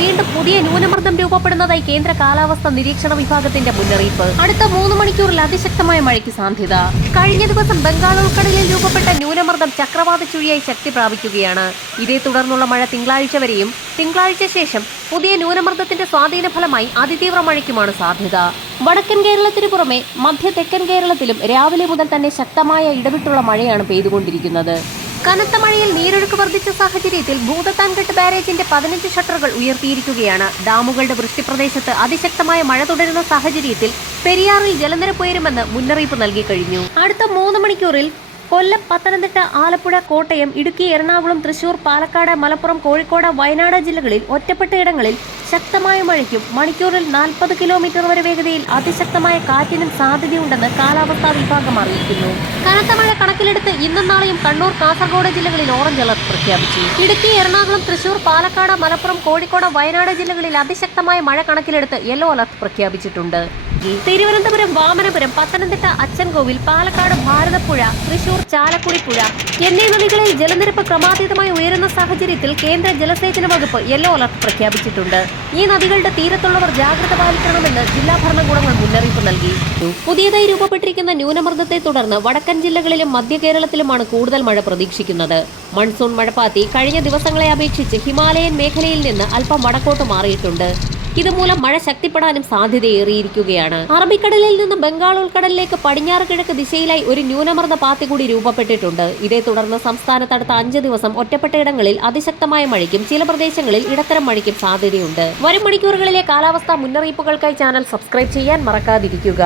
വീണ്ടും പുതിയ ന്യൂനമർദ്ദം രൂപപ്പെടുന്നതായി കേന്ദ്ര കാലാവസ്ഥ നിരീക്ഷണ വിഭാഗത്തിന്റെ മുന്നറിയിപ്പ്. അടുത്ത മൂന്ന് മണിക്കൂറിൽ അതിശക്തമായ മഴയ്ക്ക് സാധ്യത. കഴിഞ്ഞ ദിവസം ബംഗാൾ ഉൾക്കടലിൽ രൂപപ്പെട്ട ന്യൂനമർദ്ദം ചക്രവാത ചുഴിയായി ശക്തി പ്രാപിക്കുകയാണ്. ഇതേ തുടർന്നുള്ള മഴ തിങ്കളാഴ്ച വരെയും തിങ്കളാഴ്ച ശേഷം പുതിയ ന്യൂനമർദ്ദത്തിന്റെ സ്വാധീന ഫലമായി അതിതീവ്ര മഴയ്ക്കുമാണ് സാധ്യത. വടക്കൻ കേരളത്തിന് പുറമെ മധ്യ തെക്കൻ കേരളത്തിലും രാവിലെ മുതൽ തന്നെ ശക്തമായ ഇടവിട്ടുള്ള മഴയാണ് പെയ്തുകൊണ്ടിരിക്കുന്നത്. കനത്ത മഴയിൽ നീരൊഴുക്ക് വർദ്ധിച്ച സാഹചര്യത്തിൽ ഭൂതത്താൻകെട്ട് ബാരേജിന്റെ പതിനഞ്ച് ഷട്ടറുകൾ ഉയർത്തിയിരിക്കുകയാണ്. ഡാമുകളുടെ വൃഷ്ടിപ്രദേശത്ത് അതിശക്തമായ മഴ തുടരുന്ന സാഹചര്യത്തിൽ പെരിയാറിൽ ജലനിരപ്പ് ഉയരുമെന്ന് മുന്നറിയിപ്പ് നൽകി കഴിഞ്ഞു. അടുത്ത മൂന്ന് മണിക്കൂറിൽ കൊല്ലം പത്തനംതിട്ട ആലപ്പുഴ കോട്ടയം ഇടുക്കി എറണാകുളം തൃശൂർ പാലക്കാട് മലപ്പുറം കോഴിക്കോട് വയനാട് ജില്ലകളിൽ ഒറ്റപ്പെട്ട ഇടങ്ങളിൽ ശക്തമായ മഴയ്ക്കും മണിക്കൂറിൽ നാൽപ്പത് കിലോമീറ്റർ വരെ വേഗതയിൽ അതിശക്തമായ കാറ്റിനും സാധ്യതയുണ്ടെന്ന് കാലാവസ്ഥാ വിഭാഗം അറിയിക്കുന്നു. കനത്ത മഴ കണക്കിലെടുത്ത് ഇന്നും നാളെയും കണ്ണൂർ കാസർഗോഡ് ജില്ലകളിൽ ഓറഞ്ച് അലർട്ട് പ്രഖ്യാപിച്ചു. ഇടുക്കി എറണാകുളം തൃശൂർ പാലക്കാട് മലപ്പുറം കോഴിക്കോട് വയനാട് ജില്ലകളിൽ അതിശക്തമായ മഴ കണക്കിലെടുത്ത് യെല്ലോ അലർട്ട് പ്രഖ്യാപിച്ചിട്ടുണ്ട്. തിരുവനന്തപുരം വാമനപുരം പത്തനംതിട്ട അച്ചൻകോവിൽ പാലക്കാട് ഭാരതപ്പുഴ തൃശൂർ ചാലക്കുടി പുഴ എന്നീ നദികളിൽ ജലനിരപ്പ് ക്രമാതീതമായി ഉയരുന്ന സാഹചര്യത്തിൽ കേന്ദ്ര ജലസേചന വകുപ്പ് യെല്ലോ അലർട്ട് പ്രഖ്യാപിച്ചിട്ടുണ്ട്. ഈ നദികളുടെ തീരത്തുള്ളവർ ജാഗ്രത പാലിക്കണമെന്ന് ജില്ലാ ഭരണകൂടങ്ങൾ മുന്നറിയിപ്പ് നൽകി. പുതിയതായി രൂപപ്പെട്ടിരിക്കുന്ന ന്യൂനമർദ്ദത്തെ തുടർന്ന് വടക്കൻ ജില്ലകളിലും മധ്യ കേരളത്തിലുമാണ് കൂടുതൽ മഴ പ്രതീക്ഷിക്കുന്നത്. മൺസൂൺ മഴപ്പാത്തി കഴിഞ്ഞ ദിവസങ്ങളെ അപേക്ഷിച്ച് ഹിമാലയൻ മേഖലയിൽ നിന്ന് അല്പം വടക്കോട്ട് മാറിയിട്ടുണ്ട്. ഇതുമൂലം മഴ ശക്തിപ്പെടാനും സാധ്യതയേറിയിരിക്കുകയാണ്. അറബിക്കടലിൽ നിന്ന് ബംഗാൾ ഉൾക്കടലിലേക്ക് പടിഞ്ഞാറ് കിഴക്ക് ദിശയിലായി ഒരു ന്യൂനമർദ്ദ പാത്തി കൂടി രൂപപ്പെട്ടിട്ടുണ്ട്. ഇതേ തുടർന്ന് സംസ്ഥാനത്ത് അടുത്ത അഞ്ച് ദിവസം ഒറ്റപ്പെട്ടയിടങ്ങളിൽ അതിശക്തമായ മഴയ്ക്കും ചില പ്രദേശങ്ങളിൽ ഇടത്തരം മഴയ്ക്കും സാധ്യതയുണ്ട്. വരും മണിക്കൂറുകളിലെ കാലാവസ്ഥാ മുന്നറിയിപ്പുകൾക്കായി ചാനൽ സബ്സ്ക്രൈബ് ചെയ്യാൻ മറക്കാതിരിക്കുക.